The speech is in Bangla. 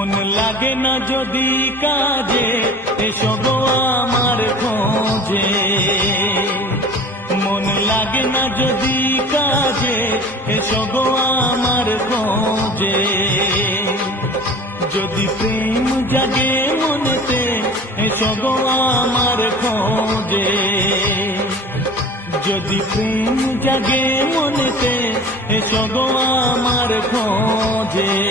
মন লাগে না যদি কাজে, এসো গো আমার খোঁজে। মন লাগে না যদি কাজে, এসো গো আমার খোঁজে। যদি প্রেম জাগে মনেতে, এসো গো আমার খোঁজে। যদি প্রেম জাগে মনেতে, এসো গো আমার খোঁজে।